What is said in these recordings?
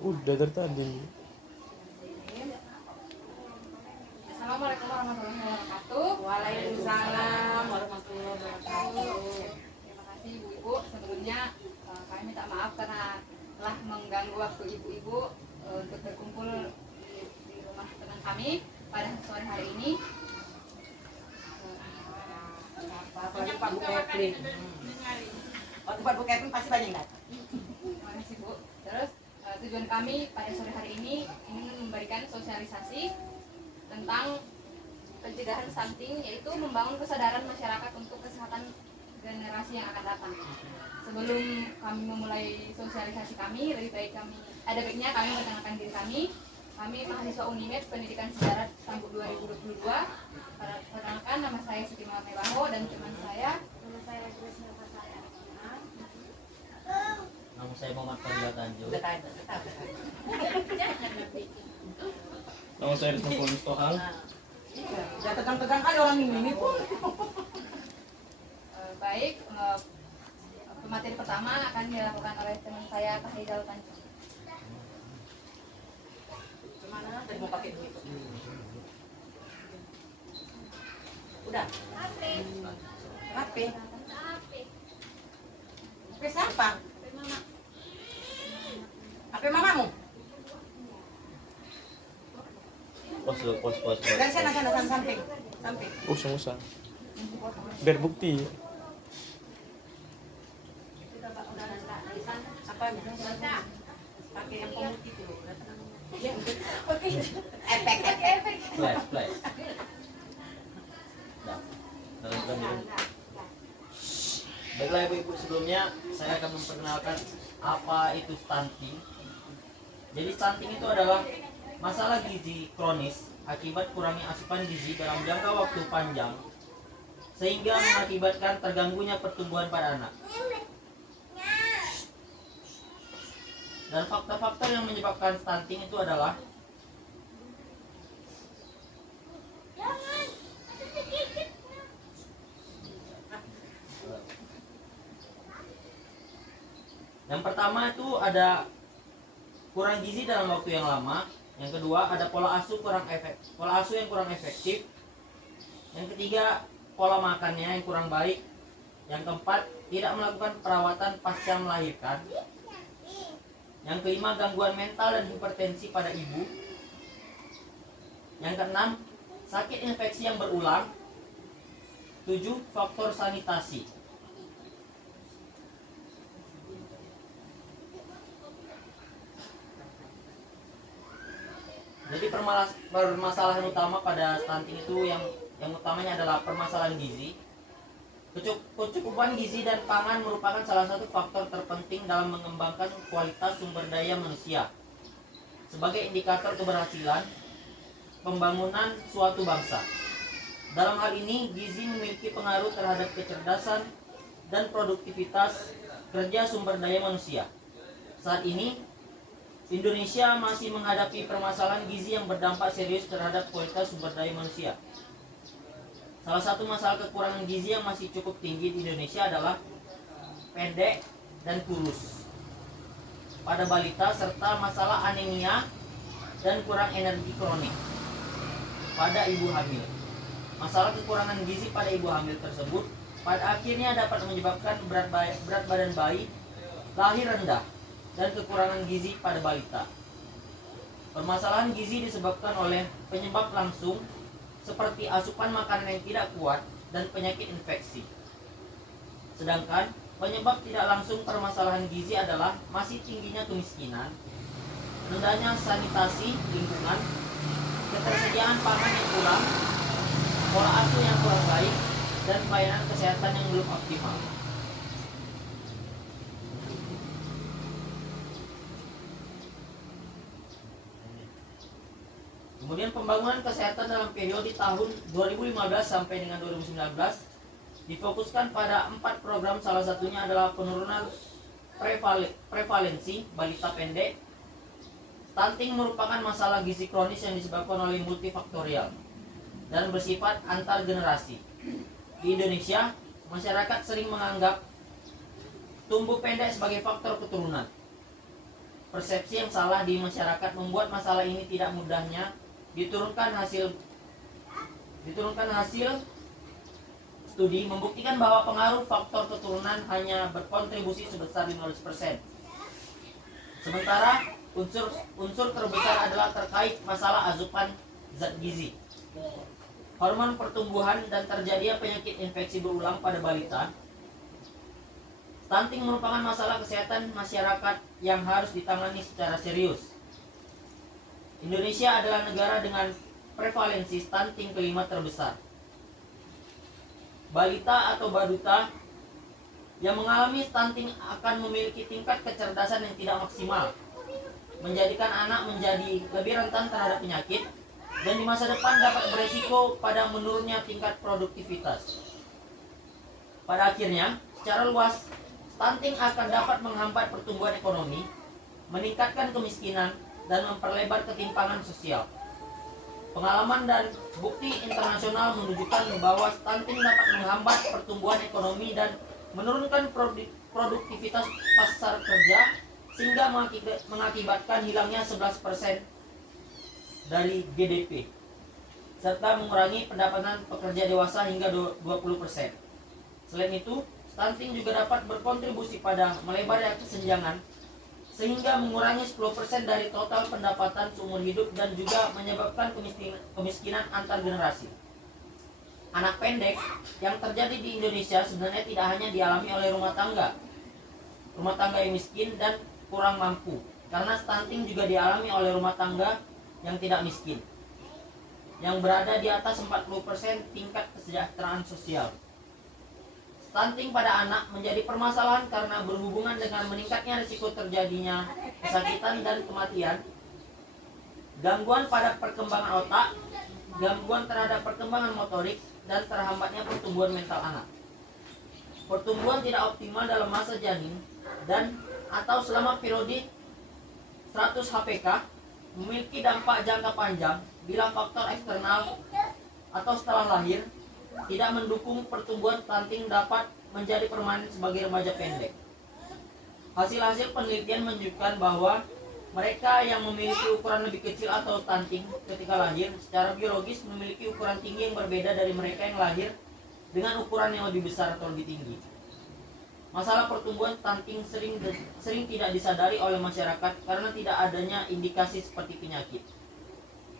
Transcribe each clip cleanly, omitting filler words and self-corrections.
Udah dari tadi. Assalamualaikum warahmatullahi wabarakatuh. Waalaikumsalam warahmatullahi wabarakatuh. Terima kasih ibu-ibu. Sebelumnya kami minta maaf karena telah mengganggu waktu ibu-ibu untuk berkumpul di rumah teman kami pada sore hari ini. Apalagi Pak Bu Kevin. Waktu Pak Bu Kevin pasti banyak datang. Terima kasih Bu. Terus tujuan kami pada sore hari ini ingin memberikan sosialisasi tentang pencegahan stunting, yaitu membangun kesadaran masyarakat untuk kesehatan generasi yang akan datang. Sebelum kami memulai sosialisasi kami, ada baiknya kami memperkenalkan diri kami. Kami mahasiswa Unimed Pendidikan Sejarah Sambut 2022. Perkenalkan, nama saya Siti Mawar dan teman saya. Nama saya Grace Nurfasari. Nama saya Muhammad Fadila Tanjung. Nama saya Rizman Polis Tohang. Ya tegang-tegang kali orang ini pun. Baik, materi pertama akan dilakukan oleh teman saya Kak Haidal Tanjung. Gimana? Tadi mau pakai duit. Udah. HP. HP siapa? HP mamamu. Pos dulu, pos. Dan sana samping. Usah. Biar bukti. Apa? Pakai yang pemutih itu. Efek. Flash. Nah, teruskan dulu. Baiklah ibu-ibu, sebelumnya saya akan memperkenalkan apa itu stunting. Jadi stunting itu adalah masalah gizi kronis akibat kurangnya asupan gizi dalam jangka waktu panjang sehingga mengakibatkan terganggunya pertumbuhan pada anak. Dan faktor-faktor yang menyebabkan stunting itu adalah yang pertama itu ada kurang gizi dalam waktu yang lama. Yang kedua ada pola asuh yang kurang efektif. Yang ketiga pola makannya yang kurang baik. Yang keempat tidak melakukan perawatan pasca melahirkan. Yang kelima gangguan mental dan hipertensi pada ibu. Yang keenam sakit infeksi yang berulang. 7 faktor sanitasi. Jadi permasalahan utama pada stunting itu yang utamanya adalah permasalahan gizi. Kecukupan gizi dan pangan merupakan salah satu faktor terpenting dalam mengembangkan kualitas sumber daya manusia sebagai indikator keberhasilan pembangunan suatu bangsa. Dalam hal ini, gizi memiliki pengaruh terhadap kecerdasan dan produktivitas kerja sumber daya manusia. Saat ini Indonesia masih menghadapi permasalahan gizi yang berdampak serius terhadap kualitas sumber daya manusia. Salah satu masalah kekurangan gizi yang masih cukup tinggi di Indonesia adalah pendek dan kurus pada balita serta masalah anemia dan kurang energi kronik pada ibu hamil. Masalah kekurangan gizi pada ibu hamil tersebut pada akhirnya dapat menyebabkan berat badan bayi, lahir rendah, dan kekurangan gizi pada balita. Permasalahan gizi disebabkan oleh penyebab langsung seperti asupan makanan yang tidak kuat dan penyakit infeksi. Sedangkan penyebab tidak langsung permasalahan gizi adalah masih tingginya kemiskinan, rendahnya sanitasi lingkungan, ketersediaan pangan yang kurang, pola asuh yang kurang baik, dan pelayanan kesehatan yang belum optimal. Kemudian pembangunan kesehatan dalam periode tahun 2015 sampai dengan 2019 difokuskan pada 4 program, salah satunya adalah penurunan prevalensi balita pendek. Stunting merupakan masalah gizi kronis yang disebabkan oleh multifaktorial dan bersifat antar generasi. Di Indonesia, masyarakat sering menganggap tumbuh pendek sebagai faktor keturunan. persepsi yang salah di masyarakat membuat masalah ini tidak mudahnya diturunkan hasil studi membuktikan bahwa pengaruh faktor keturunan hanya berkontribusi sebesar 15%. Sementara unsur terbesar adalah terkait masalah asupan zat gizi, hormon pertumbuhan, dan terjadinya penyakit infeksi berulang pada balita. Stunting merupakan masalah kesehatan masyarakat yang harus ditangani secara serius. Indonesia adalah negara dengan prevalensi stunting kelima terbesar. Balita atau baduta yang mengalami stunting akan memiliki tingkat kecerdasan yang tidak maksimal, menjadikan anak menjadi lebih rentan terhadap penyakit, dan di masa depan dapat beresiko pada menurunnya tingkat produktivitas. Pada akhirnya, secara luas, stunting akan dapat menghambat pertumbuhan ekonomi, meningkatkan kemiskinan, dan memperlebar ketimpangan sosial. Pengalaman dan bukti internasional menunjukkan bahwa stunting dapat menghambat pertumbuhan ekonomi dan menurunkan produktivitas pasar kerja, sehingga mengakibatkan hilangnya 11% dari GDP, serta mengurangi pendapatan pekerja dewasa hingga 20%. Selain itu, stunting juga dapat berkontribusi pada melebarnya kesenjangan, sehingga mengurangi 10% dari total pendapatan seumur hidup dan juga menyebabkan kemiskinan antar generasi. Anak pendek yang terjadi di Indonesia sebenarnya tidak hanya dialami oleh rumah tangga yang miskin dan kurang mampu, karena stunting juga dialami oleh rumah tangga yang tidak miskin, yang berada di atas 40% tingkat kesejahteraan sosial. Stunting pada anak menjadi permasalahan karena berhubungan dengan meningkatnya risiko terjadinya kesakitan dan kematian, gangguan pada perkembangan otak, gangguan terhadap perkembangan motorik, dan terhambatnya pertumbuhan mental anak. Pertumbuhan tidak optimal dalam masa janin dan atau selama periode 100 HPK memiliki dampak jangka panjang bila faktor eksternal atau setelah lahir tidak mendukung pertumbuhan. Stunting dapat menjadi permanen sebagai remaja pendek. Hasil-hasil penelitian menunjukkan bahwa mereka yang memiliki ukuran lebih kecil atau stunting ketika lahir secara biologis memiliki ukuran tinggi yang berbeda dari mereka yang lahir dengan ukuran yang lebih besar atau lebih tinggi. Masalah pertumbuhan stunting sering tidak disadari oleh masyarakat karena tidak adanya indikasi seperti penyakit.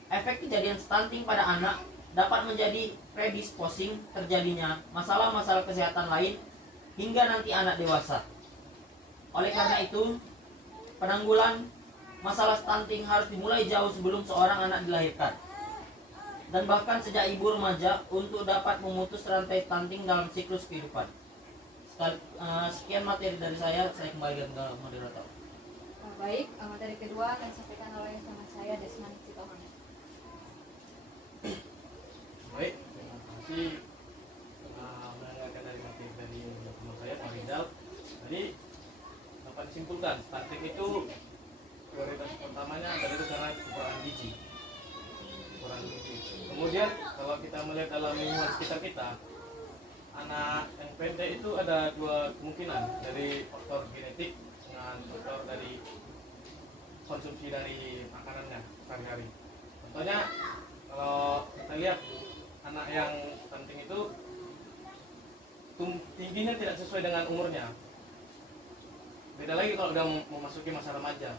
Efek kejadian stunting pada anak dapat menjadi predisposing terjadinya masalah-masalah kesehatan lain hingga nanti anak dewasa. Oleh karena itu, penanggulan masalah stunting harus dimulai jauh sebelum seorang anak dilahirkan, dan bahkan sejak ibu remaja untuk dapat memutus rantai stunting dalam siklus kehidupan. Sekian materi dari saya kembalikan ke moderator. Baik, materi kedua akan disampaikan oleh teman saya Desman Sitohang. Baik, terima kasih mendengarkan dari materi dari teman saya Pak Rizal. Jadi dapat disimpulkan stunting itu prioritas pertamanya adalah karena kekurangan gizi. Kemudian kalau kita melihat dalam lingkungan sekitar kita, anak yang pendek itu ada dua kemungkinan, dari faktor genetik dengan faktor dari konsumsi dari makanannya sehari-hari. Contohnya kalau kita lihat anak yang stunting itu tingginya tidak sesuai dengan umurnya. Beda lagi kalau udah memasuki masa remaja.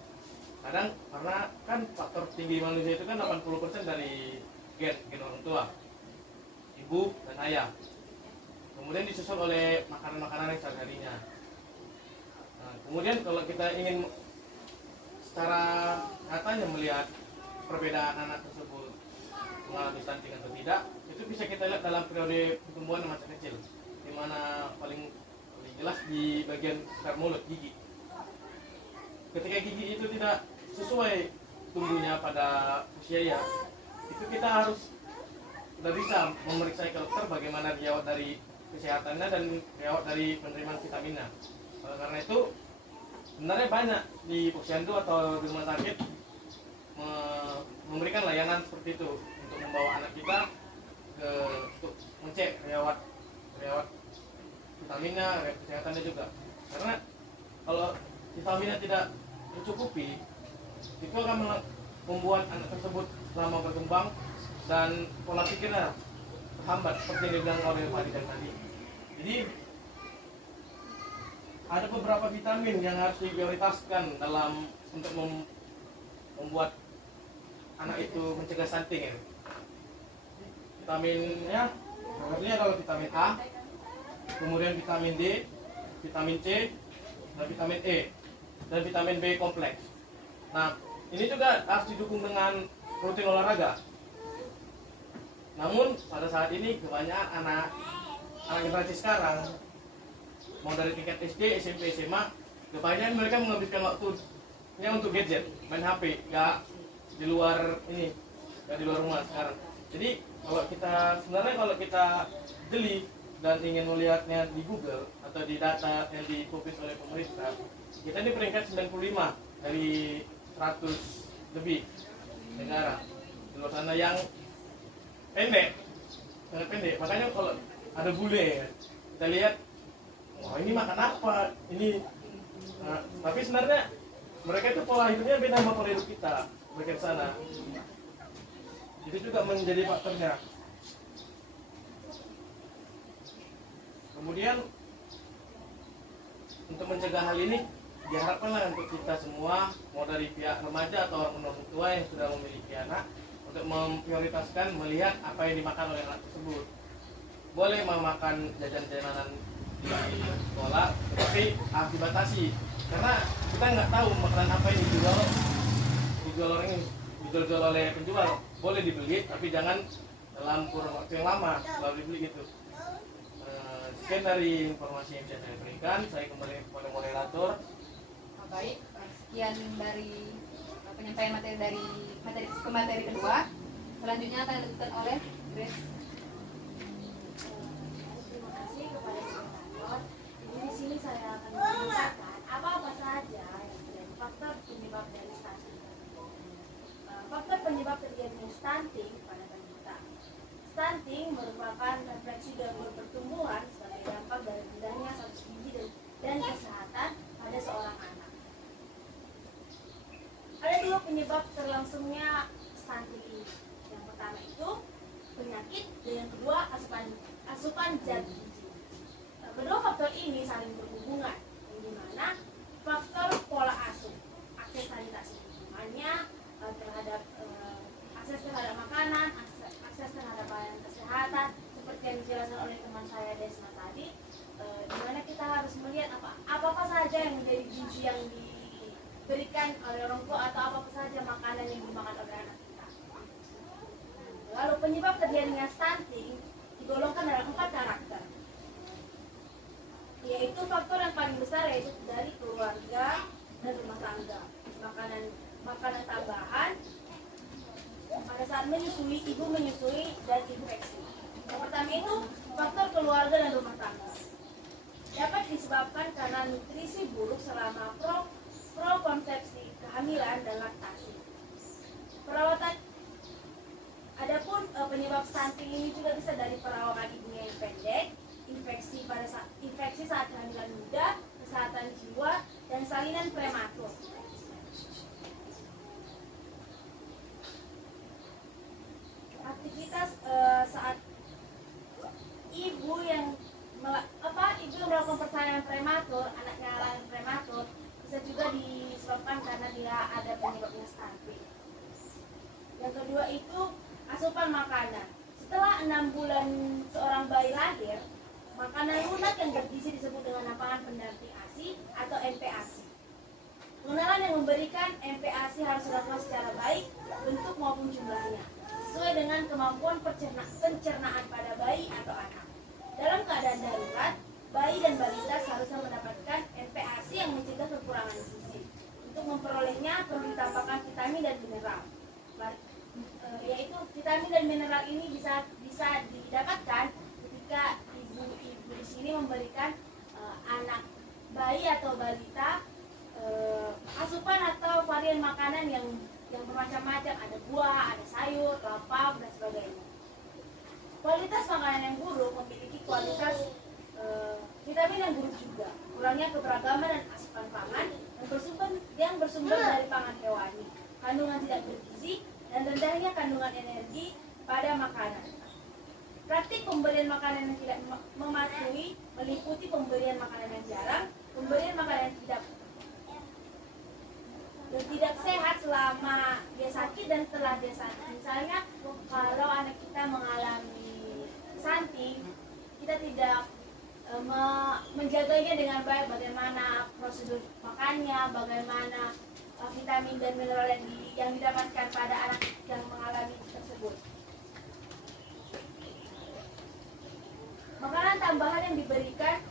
Kadang karena kan faktor tinggi manusia itu kan 80% dari gen orang tua, ibu dan ayah. Kemudian disusul oleh makanan-makanan yang sehari-harinya. Nah, kemudian kalau kita ingin secara nyatanya melihat perbedaan anak tersebut mengalami stunting atau tidak, itu bisa kita lihat dalam periode pertumbuhan masa kecil, di mana paling jelas di bagian sekitar mulut, gigi. Ketika gigi itu tidak sesuai tumbuhnya pada usia ya, itu kita harus sudah bisa memeriksa ke dokter bagaimana dirawat dari kesehatannya dan dirawat dari penerimaan vitaminnya. Karena itu sebenarnya banyak di posyandu atau di rumah sakit memberikan layanan seperti itu untuk membawa anak kita untuk mengecek rawat vitaminnya, kesehatannya juga. Karena kalau vitaminnya tidak mencukupi, itu akan membuat anak tersebut lama berkembang dan pola pikirnya terhambat seperti yang dibilang oleh Pak Dika tadi. Jadi ada beberapa vitamin yang harus diprioritaskan dalam untuk membuat anak itu mencegah stunting ya. Vitaminnya artinya adalah vitamin A, kemudian vitamin D, vitamin C, dan vitamin E, dan vitamin B kompleks. Nah, ini juga harus didukung dengan rutin olahraga. Namun pada saat ini kebanyakan anak generasi sekarang, mau dari tingkat SD, SMP, SMA, kebanyakan mereka menghabiskan waktunya untuk gadget, main HP, nggak di luar ini, nggak di luar rumah sekarang. Jadi kalau kita jeli dan ingin melihatnya di Google atau di data yang dipublish oleh pemerintah, kita ini peringkat 95 dari 100 lebih negara di luar sana yang pendek, sangat pendek. Makanya kalau ada bule ya, kita lihat, wah ini makan apa ini. Nah, tapi sebenarnya mereka itu pola hidupnya beda sama pola hidup kita, mereka di sana. Itu juga menjadi faktornya. Kemudian untuk mencegah hal ini diharapkanlah untuk kita semua, mau dari pihak remaja atau orang tua yang sudah memiliki anak, untuk memprioritaskan melihat apa yang dimakan oleh anak tersebut. Boleh memakan jajan-jajanan di sekolah, tetapi harus dibatasi karena kita nggak tahu makanan apa yang dijual oleh penjual. Boleh dibeli, tapi jangan dalam kurun waktu yang lama kalau dibeli gitu. Sekian dari informasi yang bisa saya berikan. Saya kembali kepada moderator. Baik, sekian dari penyampaian materi ke materi kedua. Selanjutnya akan dilanjutkan oleh Grace. Terima kasih kepada moderator. Jadi di sini saya akan menjelaskan apa-apa saja yang menjadi faktor penyebab dari stunting. Faktor penyebab terjadinya stunting pada balita. Stunting merupakan refleksi gangguan pertumbuhan sebagai dampak dari rendahnya status gizi dan kesehatan pada seorang anak. Ada dua penyebab terlangsungnya stunting ini. Yang pertama itu penyakit dan yang kedua asupan zat gizi. Kedua faktor ini saling berhubungan, yang dimana faktor pola asuh, akses sanitasi lingkungannya terhadap akses terhadap makanan, akses terhadap pelayanan kesehatan, seperti yang dijelaskan oleh teman saya Desma tadi, di mana kita harus melihat apa saja yang menjadi gizi yang diberikan oleh orang tua atau apa saja makanan yang dimakan oleh anak kita. Lalu penyebab terjadinya stunting digolongkan dalam 4 karakter, yaitu faktor yang paling besar yaitu dari keluarga dan rumah tangga. Makanan tambahan pada saat menyusui, ibu menyusui dan infeksi. Yang pertama itu faktor keluarga dan rumah tangga. Dapat disebabkan karena nutrisi buruk selama prokonsepsi, kehamilan dan laktasi. Perawatan. Adapun penyebab stunting ini juga bisa dari perawakan ibunya yang pendek, infeksi saat kehamilan muda, kesehatan jiwa dan salinan prematur. Aktivitas saat ibu yang melakukan persalinan prematur, anaknya lahir prematur, bisa juga disebabkan karena dia ada penyebabnya stunting. Yang kedua itu asupan makanan. Setelah 6 bulan seorang bayi lahir, makanan lunak yang bergizi disebut dengan napangan pendamping ASI atau NPASI. Pengenalan yang memberikan NPASI harus dilakukan secara baik, bentuk maupun jumlahnya, sesuai dengan kemampuan pencernaan pada bayi atau anak. Dalam keadaan darurat, bayi dan balita seharusnya mendapatkan NPASI yang mencegah kekurangan gizi. Untuk memperolehnya perlu ditambahkan vitamin dan mineral. Yaitu vitamin dan mineral ini bisa didapatkan ketika ibu di sini memberikan anak bayi atau balita asupan atau varian makanan yang bermacam-macam, ada buah, ada sayur, lauk, dan sebagainya. Kualitas makanan yang buruk memiliki kualitas vitamin yang buruk juga. Kurangnya keberagaman dan asupan pangan yang bersumber bersumber dari pangan hewani, kandungan tidak bergizi, dan rendahnya kandungan energi pada makanan. Praktik pemberian makanan yang tidak mematuhi meliputi pemberian makanan yang jarang, pemberian makanan yang tidak sehat selama dia sakit dan setelah dia sakit. Misalnya kalau anak kita mengalami stunting, kita tidak menjaganya dengan baik, bagaimana prosedur makannya, bagaimana vitamin dan mineral yang didapatkan pada anak yang mengalami tersebut. Makanan tambahan yang diberikan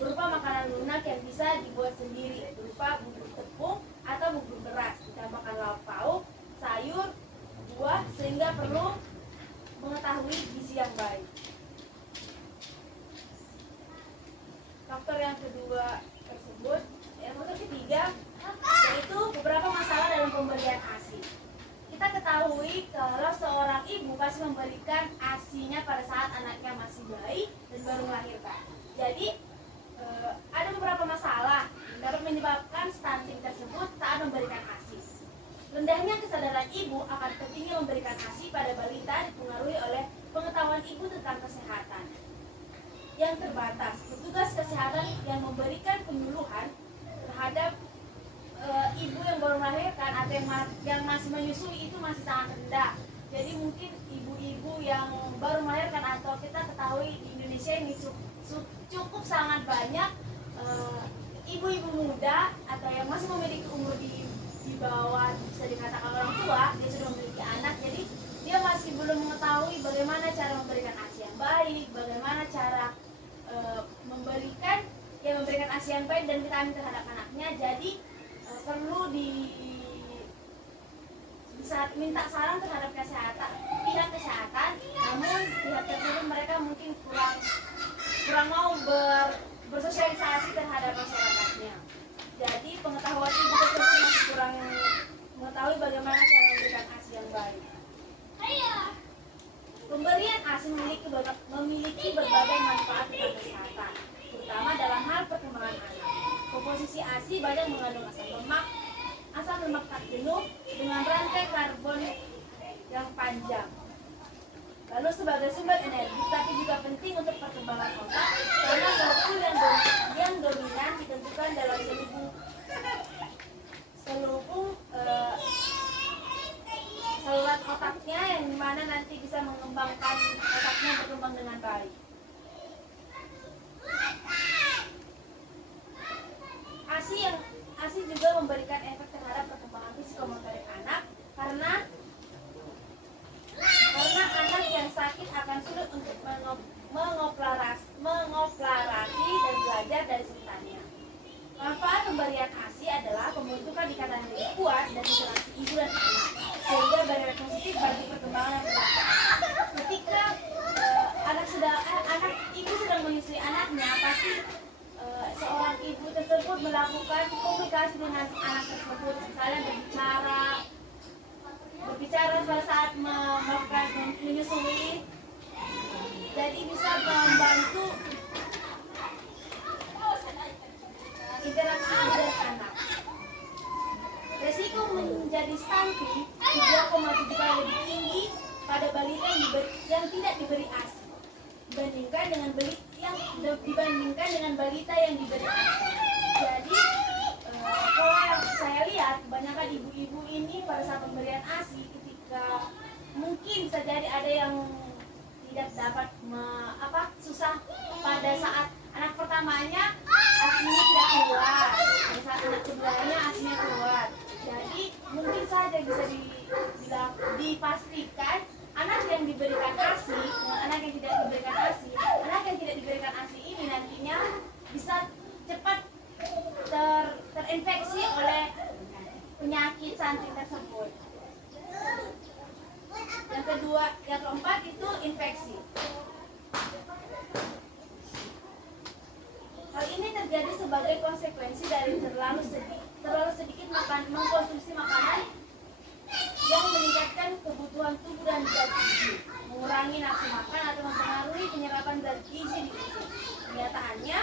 berupa makanan lunak yang bisa dibuat sendiri, berupa bubur tepung atau bubur beras, ditambahkan lauk pauk, sayur, buah, sehingga perlu mengetahui gizi yang baik. Faktor yang kedua tersebut, faktor ketiga yaitu beberapa masalah dalam pemberian ASI. Kita ketahui kalau seorang ibu pasti memberikan ASI-nya pada saat anaknya masih bayi dan baru melahirkan. Jadi ada beberapa masalah yang dapat menyebabkan stunting tersebut saat memberikan ASI. Rendahnya kesadaran ibu akan pentingnya memberikan ASI pada balita dipengaruhi oleh pengetahuan ibu tentang kesehatan yang terbatas. Petugas kesehatan yang memberikan penyuluhan terhadap ibu yang baru melahirkan atau yang masih menyusui itu masih sangat rendah. Jadi mungkin ibu-ibu yang baru melahirkan, atau kita ketahui di Indonesia ini cukup sangat banyak ibu-ibu muda atau yang masih memiliki umur di bawah, bisa dikatakan orang tua, dia sudah memiliki anak, jadi dia masih belum mengetahui bagaimana cara memberikan ASI yang baik, bagaimana cara memberikan ASI yang baik dan vitamin terhadap anaknya. Jadi perlu bisa minta saran terhadap pihak kesehatan, namun pihak tersebut mereka mungkin kurang mau bersosialisasi terhadap masyarakatnya. Jadi pengetahuan ibu tersebut masih kurang mengetahui bagaimana cara memberikan ASI yang baik. Pemberian ASI memiliki berbagai manfaat tentang kesehatan, terutama dalam hal perkembangan anak. Komposisi ASI banyak mengandung asam lemak tak jenuh dengan rantai karbon yang panjang. Lalu sebagai sumber energi, tapi juga penting untuk perkembangan otak karena molekul yang dominan ditentukan dalam seluruh saluran otaknya, yang dimana nanti bisa mengembangkan otaknya berkembang dengan baik. ASI juga memberikan efek terhadap perkembangan psikomotorik anak karena anak yang sakit akan sulit untuk mengoplarasi dan belajar dari sekitarnya. Manfaat pemberian ASI adalah pembentukan ikatan yang lebih kuat dan interaksi ibu dan anak, sehingga berdampak positif bagi perkembangan yang berlaku. Ketika ibu sedang menyusui anaknya, pasti seorang ibu tersebut melakukan komunikasi dengan anak tersebut, misalnya berbicara pada saat melakukan menyusui, jadi bisa membantu interaksi ibu dan anak. Resiko menjadi stunting 3,7 kali lebih tinggi pada balita yang tidak diberi ASI dibandingkan dengan balita yang diberi ASI. Jadi kalau yang saya lihat, kebanyakan ibu-ibu ini pada saat pemberian ASI, ketika mungkin bisa jadi ada yang tidak dapat susah pada saat anak pertamanya ASInya tidak keluar, pada saat anak keduanya ASInya keluar. Jadi mungkin saja bisa dipastikan anak yang diberikan ASI dengan anak yang tidak diberikan ASI, anak yang tidak diberikan ASI ini nantinya bisa cepat terinfeksi oleh penyakit stunting tersebut. Yang keempat itu infeksi. Hal ini terjadi sebagai konsekuensi dari terlalu sedikit mengkonsumsi makanan yang meningkatkan kebutuhan tubuh dan zat gizi, mengurangi nafsu makan atau mempengaruhi penyerapan zat gizi di tubuh. Kenyataannya,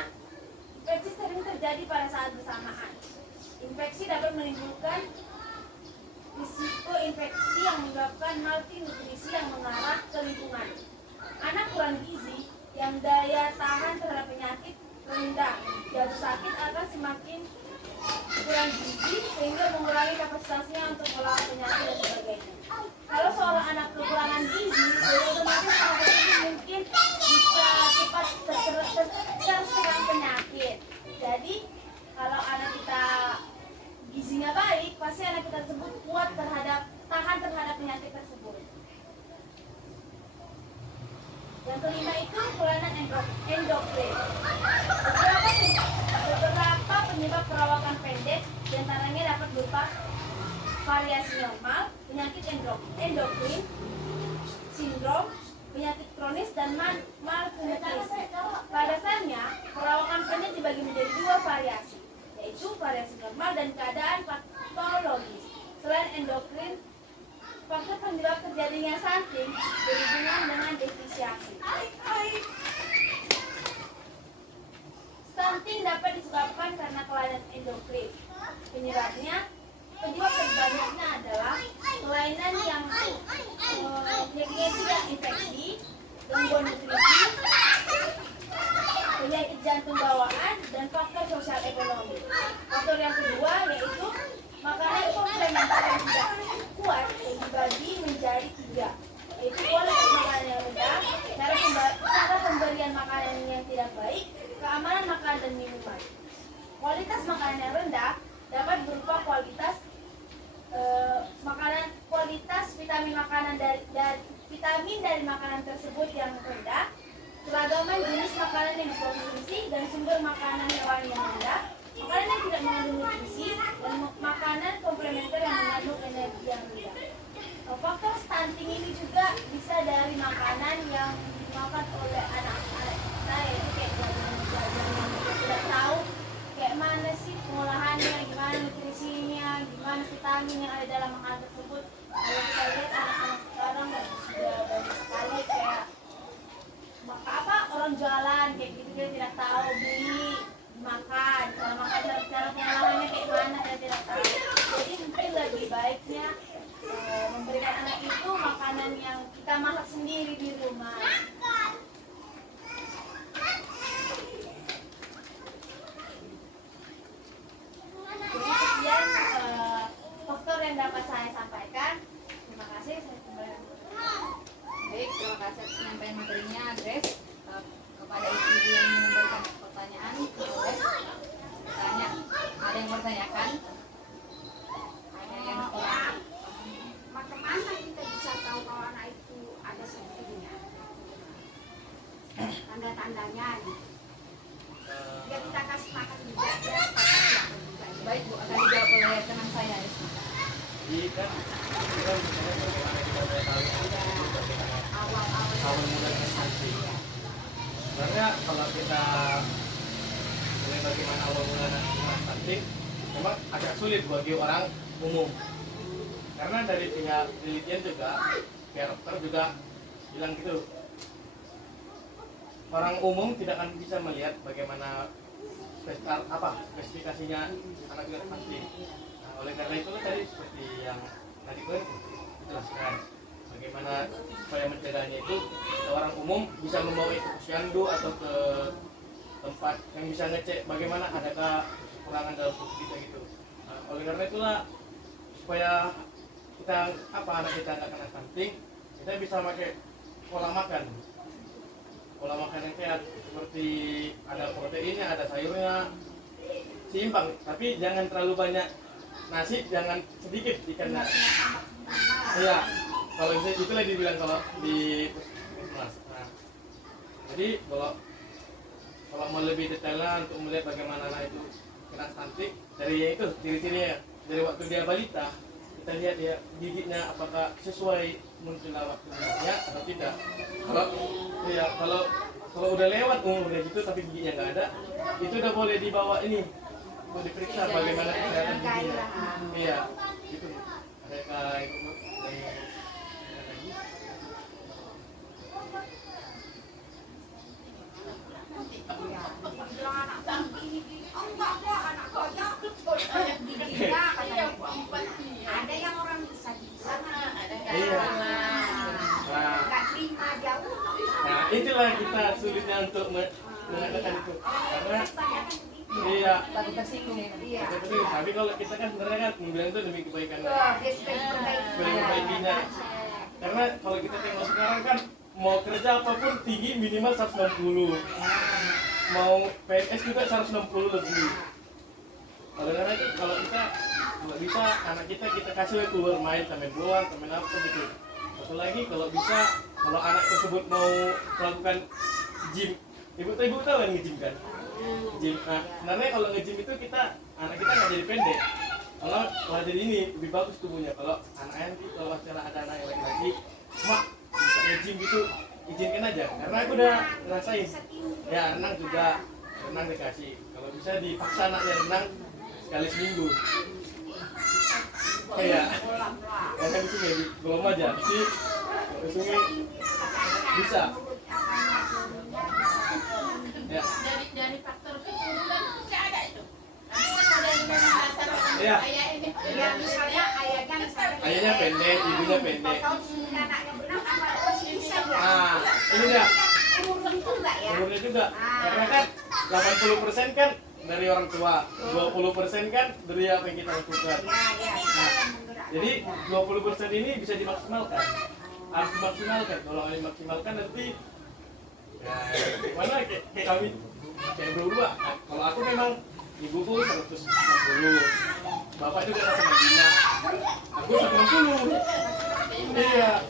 infeksi sering terjadi pada saat bersamaan. Infeksi dapat menimbulkan risiko infeksi yang menyebabkan malnutrisi yang mengarah ke lingkungan. Anak kurang gizi yang daya tahan terhadap penyakit rendah, jatuh sakit akan semakin kurang gizi sehingga mengurangi kapasitasnya untuk melawan penyakit dan sebagainya. Kalau seorang anak kekurangan gizi, otomatis anak tersebut mungkin bisa cepat terserang penyakit. Jadi kalau anak kita gizinya baik, pasti anak kita tersebut kuat tahan terhadap penyakit tersebut. Yang kelima itu kelainan endokrin. Beberapa penyebab perawakan pendek, diantaranya dapat berupa variasi normal, penyakit endokrin, sindrom, penyakit kronis, dan malnutrisi. Pada dasarnya, perawakan pendek dibagi menjadi dua variasi, yaitu variasi normal dan keadaan patologis. Selain endokrin, faktor penyebab terjadinya stunting berhubungan dengan defisiensi. Stunting dapat disebabkan karena kelainan endokrin. Penyebab terbanyaknya adalah kelainan yang tidak infeksi, gangguan nutrisi, penyakit jantung bawaan, dan faktor sosial ekonomi. Faktor yang kedua yaitu makanan komplementer yang tidak kuat yang dibagi menjadi tiga, yaitu kualitas makanan yang rendah, cara pemberian makanan yang tidak baik, keamanan makanan dan minuman. Kualitas makanan yang rendah dapat berupa kualitas vitamin dari makanan tersebut yang rendah, keragaman jenis makanan yang dikonsumsi dan sumber makanan hewani yang rendah, makanan yang tidak mengandung nutrisi, dan makanan komplementer yang mengandung energi yang rendah. Faktor stunting ini juga bisa dari makanan yang dimakan oleh anak-anak kita, yaitu kayak jajan-jajan yang kita tidak tahu kayak mana sih pengolahannya, gimana nutrisinya, gimana vitamin yang ada dalam makanan tersebut. Kalau kita lihat anak-anak sekarang sudah banyak sekali kayak orang jualan kayak gitu, dia tidak tahu beli makan, cara pengolahannya kayak mana dia tidak tahu. Jadi mungkin lebih baiknya memberikan anak itu makanan yang kita masak sendiri di rumah. Jadi sekian faktor yang dapat saya sampaikan. Terima kasih. Saya kembali. Baik, terima kasih atas penyampaian materinya, Grace. Kepada ibu yang memberikan pertanyaan, boleh bertanya. Ada yang bertanyakan? Ada yang kurang? Macam mana kita bisa tahu kalau anak itu ada stuntingnya? Tanda-tandanya nih. Ya kita kasih makan juga ya, kita kasih makan juga. Baik, Bu, akan dijawab oleh teman saya. Jadi kan misalnya bagaimana kita boleh tahu bagaimana awal mulanya stunting. Sebenarnya kalau kita mulai bagaimana awal mulanya stunting, memang agak sulit bagi orang umum. Karena dari pihak penelitian juga, pihak dokter juga bilang gitu, orang umum tidak akan bisa melihat bagaimana spesifikasinya anak dengan stunting. Nah, oleh karena itu tadi seperti yang tadi gue jelaskan, bagaimana supaya mencegahnya itu orang umum bisa membawa itu ke posyandu atau ke tempat yang bisa ngecek bagaimana adakah kekurangan dalam tubuh kita gitu. Nah, oleh karena itulah supaya kita anak kita nggak kena stunting, kita bisa pakai pola makan yang sehat, seperti ada proteinnya, ada sayurnya, seimbang, tapi jangan terlalu banyak nasi, jangan sedikit ikan nasi. Iya, kalau itulah dibilang kalau di puskesmas. Nah, jadi kalau mau lebih detailnya untuk melihat bagaimana anak itu kena stunting, dari itu ciri-cirinya dari waktu dia balita, kita lihat dia giginya apakah sesuai munculnya waktunya atau tidak. Kalau udah lewat umurnya gitu tapi giginya nggak ada, itu udah boleh dibawa ini untuk diperiksa bagaimana kesehatan giginya. Iya, gitu. Adakah itu Bilang anak ini, enggak anak aja inilah kita sulitnya untuk mengatakan itu karena iya Takut tersinggung ya. Iya. betul. Tapi kalau kita kan sebenarnya kan membilang itu demi kebaikan Dia sudah diperbaiki. memperbaikinya. Karena kalau kita tengok sekarang kan mau kerja apapun tinggi minimal 160, mau PNS juga 160 lebih. Oleh karena itu kalau bisa anak kita kasih keluar main, main bola, main apa gitu. Satu lagi kalau bisa kalau anak tersebut mau melakukan gym, ibu tahu kan nge-gym kan? Gym. Nah, sebenarnya kalau nge-gym itu anak kita nggak jadi pendek. Kalau jadi ini lebih bagus tubuhnya. Kalau anaknya nanti kalau misalnya ada anak yang lagi, mak bisa nge-gym gitu, izinkan aja. Karena aku udah ngerasain. Ya renang juga, renang dikasih. Kalau bisa dipaksa anaknya renang sekali seminggu. Iya. Karena di sini belum aja. Di sungai bisa. Ya. Dari faktor keturunan nggak ada itu. Tapi kan ada yang memang dasar Iya. ayah ini. Ya misalnya Ayahnya pendek, ibunya pendek. Kalau anaknya benar apa masih bisa ya? Ah, ini dia. Umur itu enggak ya? Umurnya juga. Karena kan 80% kan dari orang tua, 20% kan dari apa yang kita lakukan. Jadi 20% ini bisa dimaksimalkan. Harus dimaksimalkan. Kalau nggak dimaksimalkan nanti ya gimana kayak kami kayak berdua. Kalau aku memang ibuku 160, bapak juga 165, aku 160. Iya.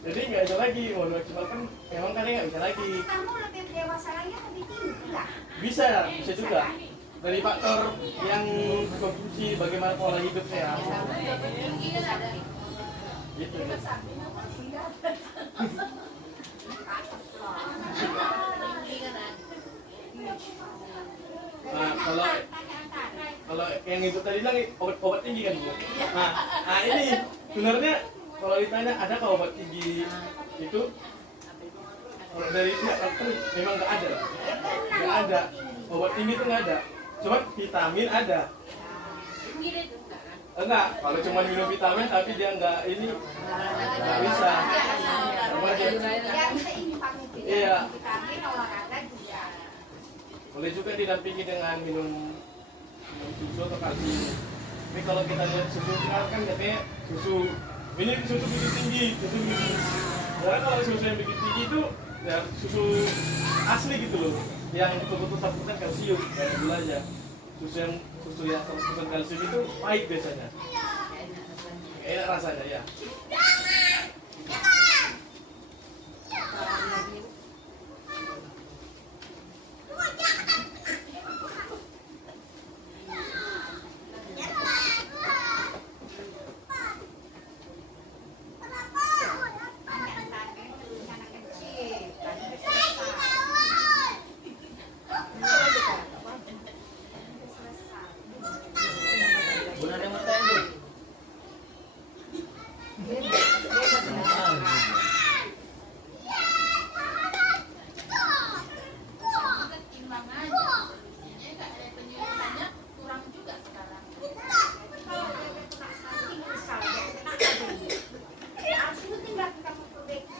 Jadi nggak bisa lagi mau dimaksimalkan, memang kadang nggak bisa lagi. Kamu lebih dewasa lagi lebih tinggi enggak? Bisa juga. Dari faktor yang konsumsi bagaimana pola hidup sehat. Gitu. Nah, kalau yang ibu tadi bilang obat tinggi kan bu. Nah ini sebenarnya kalau ditanya ada nggak obat tinggi itu kalau dari pihak dokter memang nggak ada obat tinggi itu nggak ada. Cuma vitamin ada. Enggak, kalau cuma minum vitamin tapi dia nggak nggak bisa. Ya seimbang itu. Iya. Vitamin olahraga juga. Boleh juga didampingi dengan minum susu atau kalsium. Tapi kalau kita lihat susu sekarang kan katanya susu begitu tinggi, karena kalau susu yang begitu tinggi itu ya susu asli gitu loh, yang betul-betul 100% kalsium kayak gula aja. Susu yang 100% kalsium itu pahit biasanya, enak rasanya ya. Bulan yang bertanya Bu. Timbang aja. Isinya nggak ada penyusutannya kurang juga sekarang. Kalau dia kena stunting misalnya kena ini. Harus itu tinggal kita memperbaiki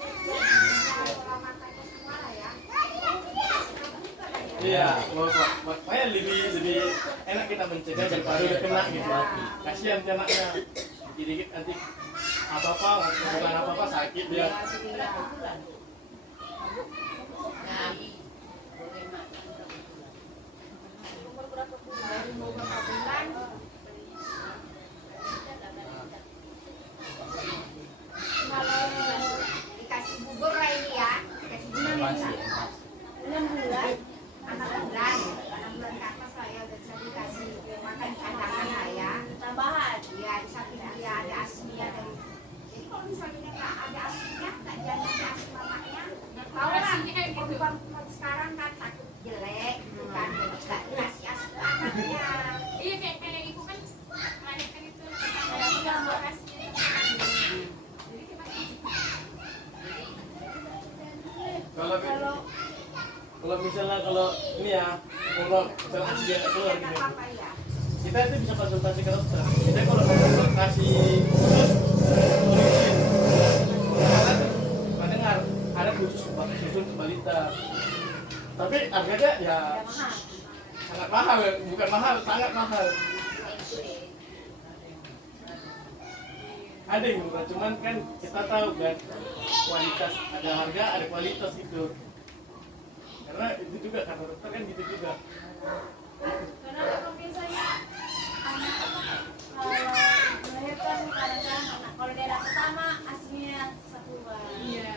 pola makannya semua lah ya. Iya, makanya lebih enak kita mencegah daripada udah kena gitu. Kasihan anaknya, dikit-dikit nanti apa-apa, bukan apa-apa sakit dia. Berapa bulan? Umur berapa bulan? Umur berapa bulan? Kalau dikasih bubur lah ini ya, dikasih bubur Masih. 6 bulan, 6 bulan ke atas lah ya udah bisa dikasih makan cadangan lah ya. Tambahan. Iya, di samping dia ada asinya dari. Jadi kalau misalnya dia nggak ada asinya, nggak jadi ada asi mamanya, tahu lah obat sekarang kan takut jelek gitu kan, jadi nggak dikasih asi ke anaknya. Iya kayak ibu kan melahirkan itu ada kasihnya. Kalau misalnya kalau ini ya, kalau misalnya asi dia nggak keluar Nggak gini, apa-apa ya. kita itu bisa konsultasi ke dokter. Kita kalau konsultasi khusus, karena dengar ada khusus pakai susu untuk balita. Tapi harganya ya sangat mahal, bukan mahal, sangat mahal. Ada yang murah, cuman kan kita tahu kan kualitas, ada harga, ada kualitas gitu. Karena itu juga kata dokter kan gitu juga. Karena kalau biasanya anak kalau melahirkan kadang-kadang anak kalau daerah pertama aslinya satuan. Iya.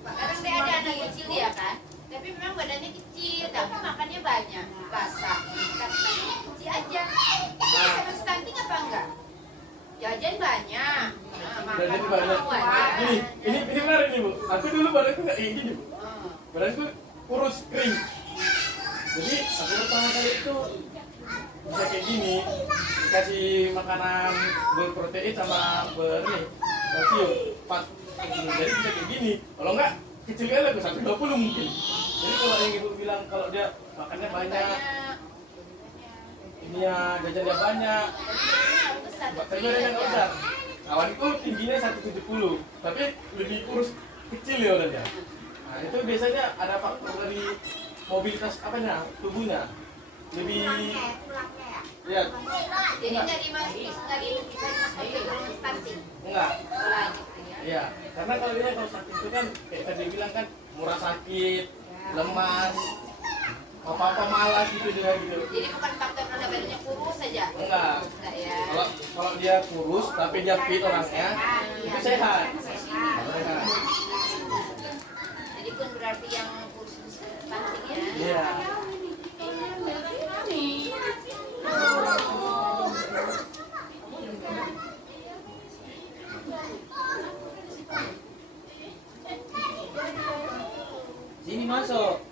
Kadang dia ada anak kecil ya kan, tapi memang badannya kecil, tapi makannya banyak, basah. Tapi badannya kecil aja. Sama stunting apa enggak? Jajan banyak. Nah, makan Jadi banyak. Ini menarik nih Bu. Aku dulu badanku nggak kayak gini Bu. Badanku kurus kering. Jadi aku pertama kali itu bisa kayak gini, dikasih makanan berprotein sama kalsium pas jadi bisa kayak gini. Kalau enggak kecil kali aku 120 mungkin. Jadi kalau yang ibu bilang kalau dia makannya banyak, ini ya jajannya banyak, sayurnya nggak besar. Kawanku tingginya 170, tapi lebih kurus kecil ya orangnya. Nah itu biasanya ada faktor dari mobilitas apanya tubuhnya lebih ya Jadi dari masuk dari bisa masuk ke golongan stunting. enggak Polanya. ya karena kalau dia kalau sakit itu kan kayak tadi bilang kan murah sakit lemas apa malas gitu juga gitu. Jadi bukan faktor karena badannya kurus saja. Enggak, Enggak ya. kalau dia kurus tapi dia fit orangnya itu sehat. Sehat. Jadi pun berarti yang kurus stunting ya. Iya. Sini masuk.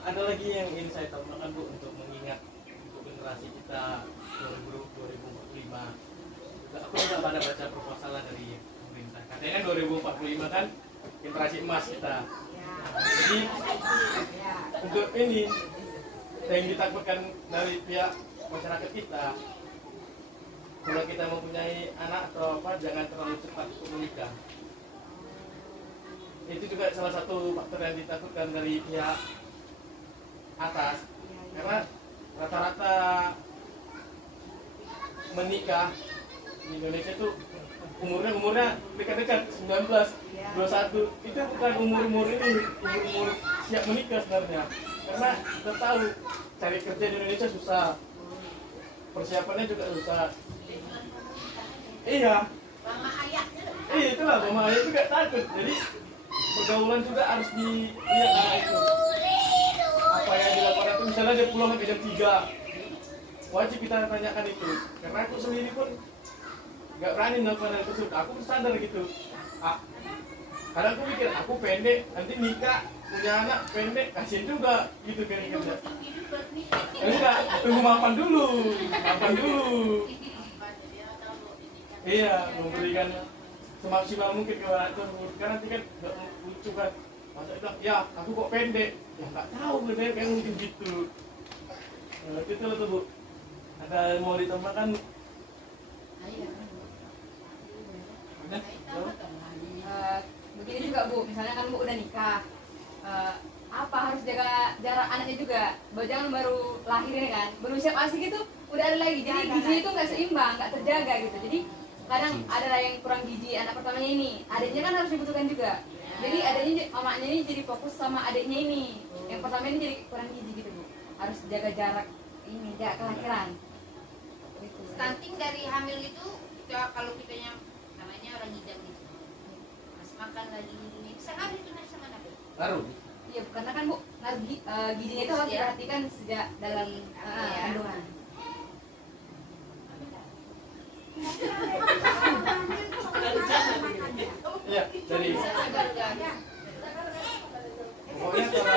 Ada lagi yang ingin saya tambahkan Bu untuk mengingat untuk generasi kita 2045. Aku juga pada baca proposalnya dari pemerintah. Katanya kan 2045 kan generasi emas kita. Jadi untuk ini yang ditakutkan dari pihak masyarakat kita, kalau kita mempunyai anak atau apa jangan terlalu cepat untuk menikah. Itu juga salah satu faktor yang ditakutkan dari pihak atas, karena rata-rata menikah di Indonesia itu umurnya dekat-dekat 19, 21 itu bukan umur ini, umur siap menikah sebenarnya, karena kita tahu cari kerja di Indonesia susah, persiapannya juga susah. Iya, itulah mama ayah juga takut, jadi pergaulan juga harus dilihat sama itu. Apa yang dilakukan itu misalnya dia pulang ke jam 3, wajib kita tanyakan itu, karena aku sendiri pun nggak berani melakukan hal tersebut. Aku sadar gitu, kadang aku mikir aku pendek, nanti nikah punya anak pendek, kasian juga gitu kan kerja. Enggak, tunggu mapan dulu. Iya, memberikan semaksimal mungkin ke anak tersebut, karena nanti kan nggak lucu kan. Masa bilang, ya aku kok pendek, ya nggak tahu bener kayak mungkin gitu. Nah, itu loh tuh Bu. Ada yang mau ditambahkan? Begini juga Bu, misalnya kan Bu udah nikah, apa harus jaga jarak anaknya juga, jangan baru lahir ini kan, baru siap ASI gitu, udah ada lagi, jadi gizi itu nggak seimbang, nggak terjaga gitu, jadi kadang ada yang kurang gizi anak pertamanya ini, adiknya kan harus dibutuhkan juga, jadi adiknya, mamanya ini jadi fokus sama adiknya ini, yang pertama ini jadi kurang gizi gitu Bu, harus jaga jarak ini, jarak kelahiran. Stunting dari hamil itu ya, kalau kita yang namanya orang hidang gitu, pas makan lagi ini bisa ngaruh itu sama apa? Ngaruh. Iya, karena kan Bu, gizinya itu harus diperhatikan sejak dalam kandungan. Iya, dari pokoknya kalau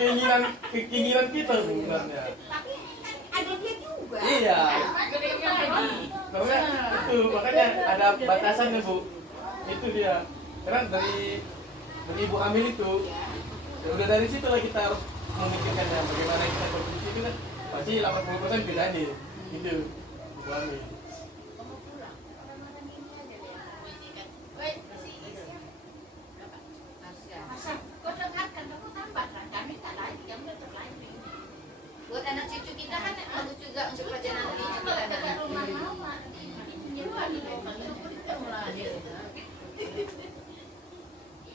keinginan kita sebenarnya. Tapi ada dia juga. Iya. Karena itu makanya ada batasannya Bu. Itu dia. Karena dari ibu hamil itu, ya udah dari situ lah kita harus memikirkan ya bagaimana kita berfungsi itu kan pasti 80% beda nih. Gitu. Ibu hamil. Kau dengarkan, kamu tambahlah. Kami tak lagi, yang udah terlanjur. Buat anak cucu kita kan bagus juga untuk kerja nanti. Itu kalau dekat rumah mama, nyewa di rumah itu mulai.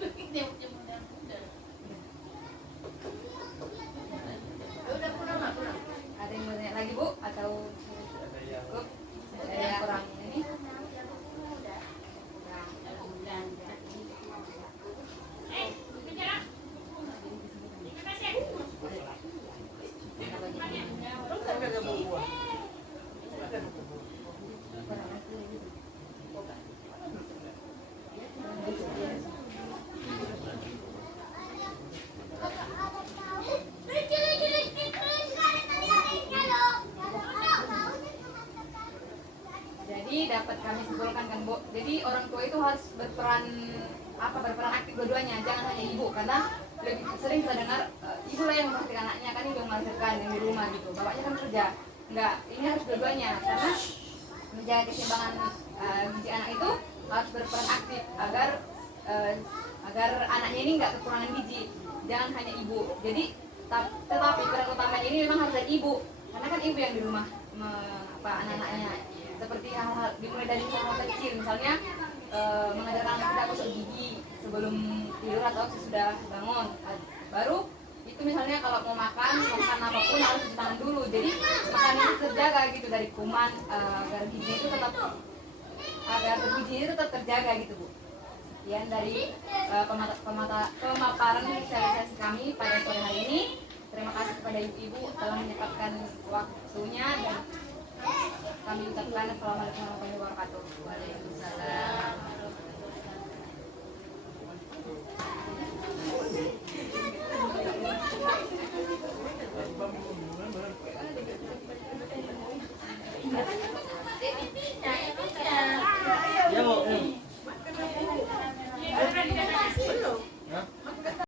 Dia punya muda-muda. Udah pulang nggak pulang? Ada yang mau tanya lagi Bu atau Ada yang cukup? Ada yang kurang ini? Jadi dapat kami simpulkan kan Bu. Jadi orang tua itu harus berperan aktif dua-duanya, jangan hanya ibu karena lebih sering kita dengar ibu lah yang memperhatikan anaknya kan yang melahirkan yang di rumah gitu. Bapaknya kan kerja. Enggak, ini harus dua-duanya karena menjaga keseimbangan gizi anak itu harus berperan aktif agar anaknya ini enggak kekurangan gizi. Jangan hanya ibu. Jadi tetapi peran utamanya ini memang harus dari ibu karena kan ibu yang di rumah anak-anaknya seperti hal-hal dimulai dari hal kecil misalnya mengajarkan anak kita gosok gigi sebelum tidur atau sesudah bangun baru itu misalnya kalau mau makan apapun harus cuci tangan dulu jadi makanan itu terjaga gitu dari kuman agar gizi itu tetap terjaga gitu Bu. Sekian dari pemaparan sosialisasi kami pada sore hari ini. Terima kasih kepada ibu-ibu telah menyempatkan waktunya dan kami ucapkan assalamualaikum warahmatullahi wabarakatuh. Waalaikumsalam.